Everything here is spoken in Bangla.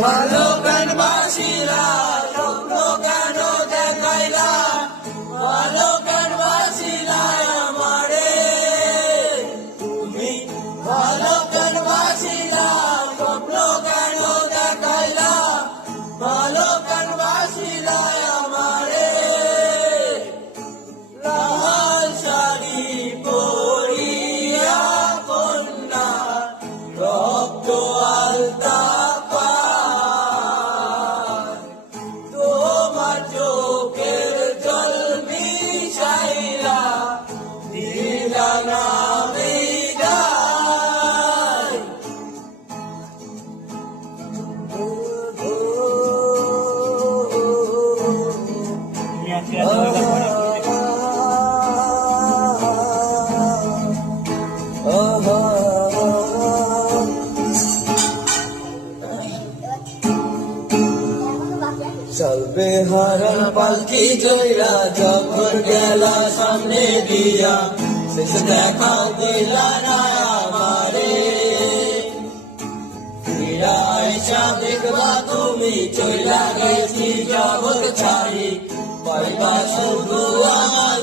ভালো গান বাসিলা স্বপ্ন কেন দেখাইলা, ভালো গান বাসিলা আমারে তুমি, ভালো গান বাসিলা স্বপ্ন কেন দেখাইলা, ভালো গান বাসিলা আমারে। লাল শাড়ি পরিয়া কন্যা রক্ত আলতা পায়, তোমার চোখের জল মিশাইলা দিলা না বিদায়। চলবে হারান পালকি জয়রা যখন গেলা সামনে দিয়া, শেষ দেখা দিলা না আমারে। ফিরা আইসা দেখবা তুমি চইলা গেছি জগৎ ছাড়ি, পাইবা শুধু আমার